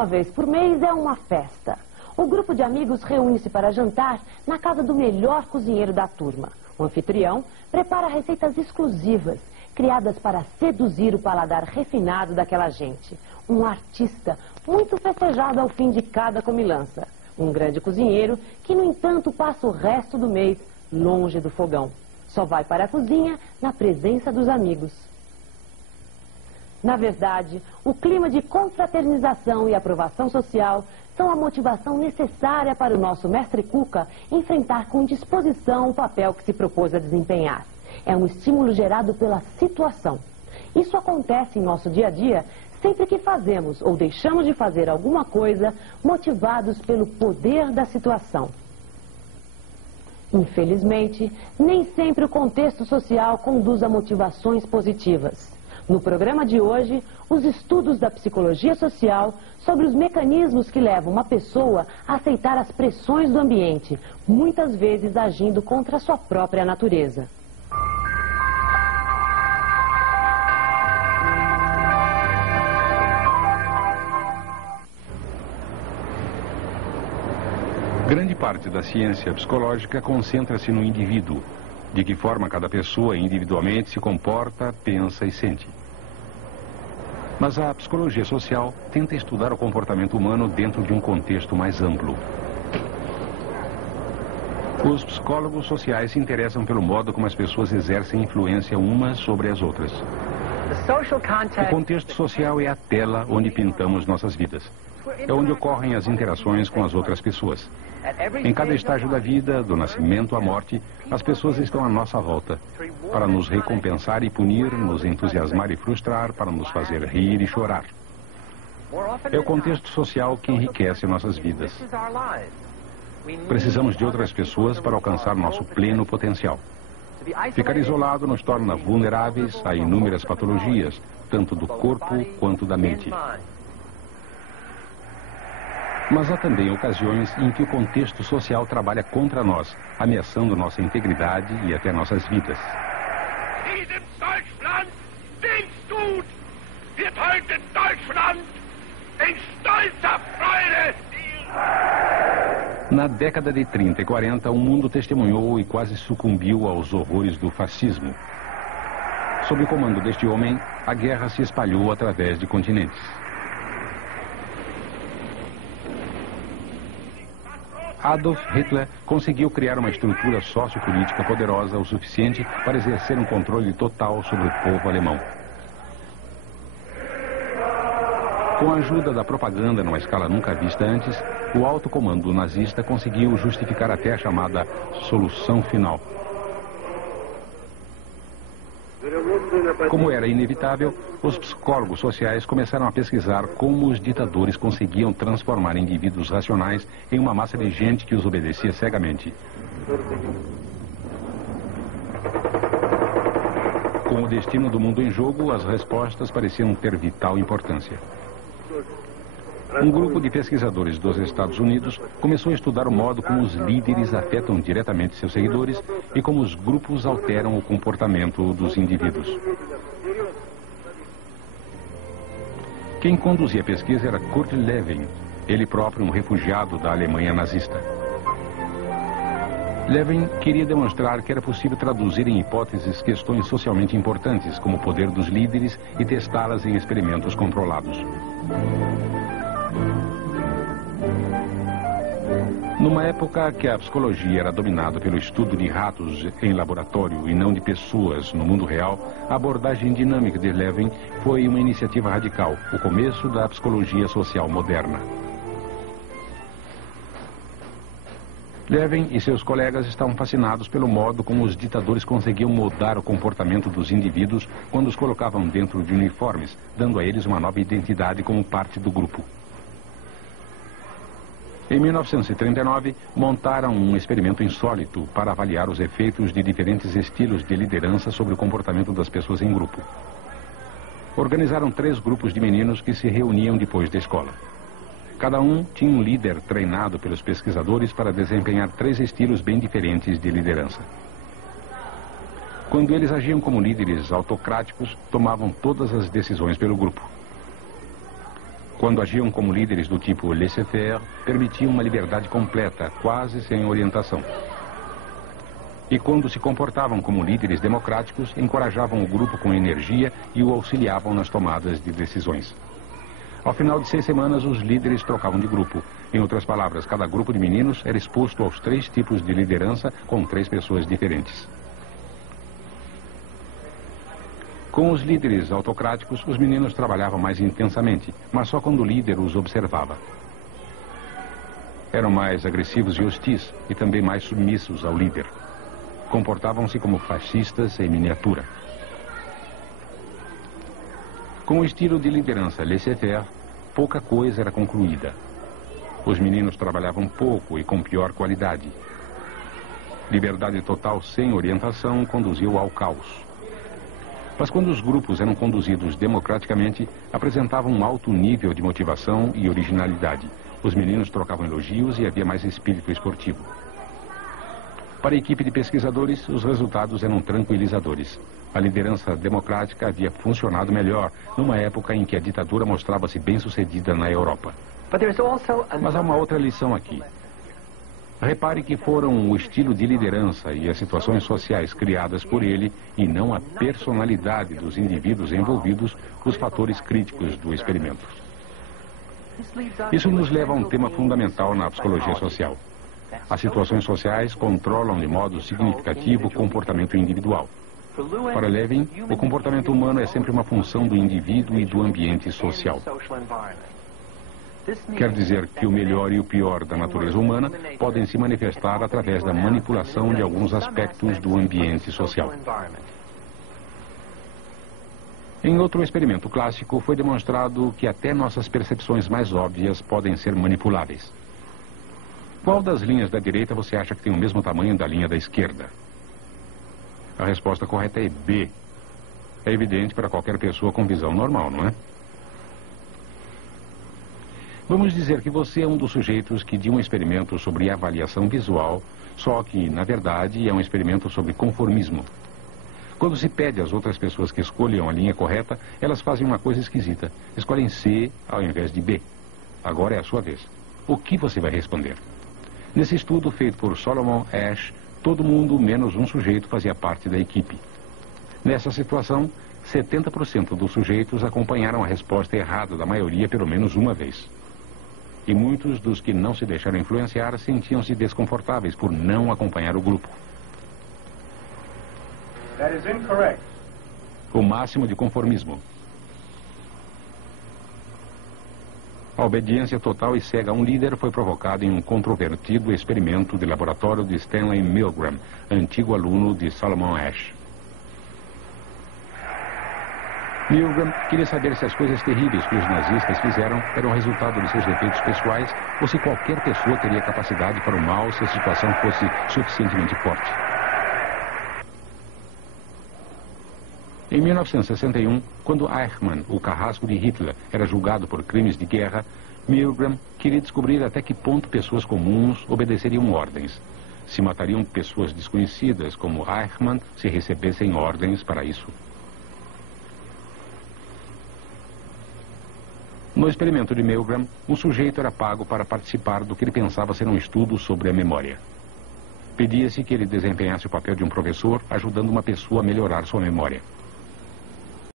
Uma vez por mês é uma festa. O grupo de amigos reúne-se para jantar na casa do melhor cozinheiro da turma. O anfitrião prepara receitas exclusivas, criadas para seduzir o paladar refinado daquela gente. Um artista muito festejado ao fim de cada comilança. Um grande cozinheiro que, no entanto, passa o resto do mês longe do fogão. Só vai para a cozinha na presença dos amigos. Na verdade, o clima de confraternização e aprovação social são a motivação necessária para o nosso mestre Cuca enfrentar com disposição o papel que se propôs a desempenhar. É um estímulo gerado pela situação. Isso acontece em nosso dia a dia sempre que fazemos ou deixamos de fazer alguma coisa motivados pelo poder da situação. Infelizmente, nem sempre o contexto social conduz a motivações positivas. No programa de hoje, os estudos da psicologia social sobre os mecanismos que levam uma pessoa a aceitar as pressões do ambiente, muitas vezes agindo contra a sua própria natureza. Grande parte da ciência psicológica concentra-se no indivíduo, de que forma cada pessoa individualmente se comporta, pensa e sente. Mas a psicologia social tenta estudar o comportamento humano dentro de um contexto mais amplo. Os psicólogos sociais se interessam pelo modo como as pessoas exercem influência umas sobre as outras. O contexto social é a tela onde pintamos nossas vidas. É onde ocorrem as interações com as outras pessoas. Em cada estágio da vida, do nascimento à morte, as pessoas estão à nossa volta, para nos recompensar e punir, nos entusiasmar e frustrar, para nos fazer rir e chorar. É o contexto social que enriquece nossas vidas. Precisamos de outras pessoas para alcançar nosso pleno potencial. Ficar isolado nos torna vulneráveis a inúmeras patologias, tanto do corpo quanto da mente. Mas há também ocasiões em que o contexto social trabalha contra nós, ameaçando nossa integridade e até nossas vidas. Na década de 30 e 40, o mundo testemunhou e quase sucumbiu aos horrores do fascismo. Sob o comando deste homem, a guerra se espalhou através de continentes. Adolf Hitler conseguiu criar uma estrutura sociopolítica poderosa o suficiente para exercer um controle total sobre o povo alemão. Com a ajuda da propaganda numa escala nunca vista antes, o alto comando nazista conseguiu justificar até a chamada solução final. Como era inevitável, os psicólogos sociais começaram a pesquisar como os ditadores conseguiam transformar indivíduos racionais em uma massa de gente que os obedecia cegamente. Com o destino do mundo em jogo, as respostas pareciam ter vital importância. Um grupo de pesquisadores dos Estados Unidos começou a estudar o modo como os líderes afetam diretamente seus seguidores e como os grupos alteram o comportamento dos indivíduos. Quem conduzia a pesquisa era Kurt Lewin, ele próprio um refugiado da Alemanha nazista. Lewin queria demonstrar que era possível traduzir em hipóteses questões socialmente importantes, como o poder dos líderes, e testá-las em experimentos controlados. Numa época que a psicologia era dominada pelo estudo de ratos em laboratório e não de pessoas no mundo real, a abordagem dinâmica de Lewin foi uma iniciativa radical, o começo da psicologia social moderna. Lewin e seus colegas estavam fascinados pelo modo como os ditadores conseguiam moldar o comportamento dos indivíduos quando os colocavam dentro de uniformes, dando a eles uma nova identidade como parte do grupo. Em 1939, montaram um experimento insólito para avaliar os efeitos de diferentes estilos de liderança sobre o comportamento das pessoas em grupo. Organizaram 3 grupos de meninos que se reuniam depois da escola. Cada um tinha um líder treinado pelos pesquisadores para desempenhar 3 estilos bem diferentes de liderança. Quando eles agiam como líderes autocráticos, tomavam todas as decisões pelo grupo. Quando agiam como líderes do tipo laissez-faire, permitiam uma liberdade completa, quase sem orientação. E quando se comportavam como líderes democráticos, encorajavam o grupo com energia e o auxiliavam nas tomadas de decisões. Ao final de 6 semanas, os líderes trocavam de grupo. Em outras palavras, cada grupo de meninos era exposto aos 3 tipos de liderança com 3 pessoas diferentes. Com os líderes autocráticos, os meninos trabalhavam mais intensamente, mas só quando o líder os observava. Eram mais agressivos e hostis, e também mais submissos ao líder. Comportavam-se como fascistas em miniatura. Com o estilo de liderança laissez-faire, pouca coisa era concluída. Os meninos trabalhavam pouco e com pior qualidade. Liberdade total sem orientação conduziu ao caos. Mas quando os grupos eram conduzidos democraticamente, apresentavam um alto nível de motivação e originalidade. Os meninos trocavam elogios e havia mais espírito esportivo. Para a equipe de pesquisadores, os resultados eram tranquilizadores. A liderança democrática havia funcionado melhor numa época em que a ditadura mostrava-se bem-sucedida na Europa. Mas há uma outra lição aqui. Repare que foram o estilo de liderança e as situações sociais criadas por ele, e não a personalidade dos indivíduos envolvidos, os fatores críticos do experimento. Isso nos leva a um tema fundamental na psicologia social. As situações sociais controlam de modo significativo o comportamento individual. Para Levin, o comportamento humano é sempre uma função do indivíduo e do ambiente social. Quer dizer que o melhor e o pior da natureza humana podem se manifestar através da manipulação de alguns aspectos do ambiente social. Em outro experimento clássico, foi demonstrado que até nossas percepções mais óbvias podem ser manipuláveis. Qual das linhas da direita você acha que tem o mesmo tamanho da linha da esquerda? A resposta correta é B. É evidente para qualquer pessoa com visão normal, não é? Vamos dizer que você é um dos sujeitos que de um experimento sobre avaliação visual, só que, na verdade, é um experimento sobre conformismo. Quando se pede às outras pessoas que escolham a linha correta, elas fazem uma coisa esquisita. Escolhem C ao invés de B. Agora é a sua vez. O que você vai responder? Nesse estudo feito por Solomon Asch, todo mundo, menos um sujeito, fazia parte da equipe. Nessa situação, 70% dos sujeitos acompanharam a resposta errada da maioria pelo menos uma vez. E muitos dos que não se deixaram influenciar sentiam-se desconfortáveis por não acompanhar o grupo. That is incorrect. O máximo de conformismo. A obediência total e cega a um líder foi provocada em um controvertido experimento de laboratório de Stanley Milgram, antigo aluno de Solomon Asch. Milgram queria saber se as coisas terríveis que os nazistas fizeram eram resultado de seus defeitos pessoais ou se qualquer pessoa teria capacidade para o mal se a situação fosse suficientemente forte. Em 1961, quando Eichmann, o carrasco de Hitler, era julgado por crimes de guerra, Milgram queria descobrir até que ponto pessoas comuns obedeceriam ordens. Se matariam pessoas desconhecidas como Eichmann se recebessem ordens para isso. No experimento de Milgram, um sujeito era pago para participar do que ele pensava ser um estudo sobre a memória. Pedia-se que ele desempenhasse o papel de um professor, ajudando uma pessoa a melhorar sua memória.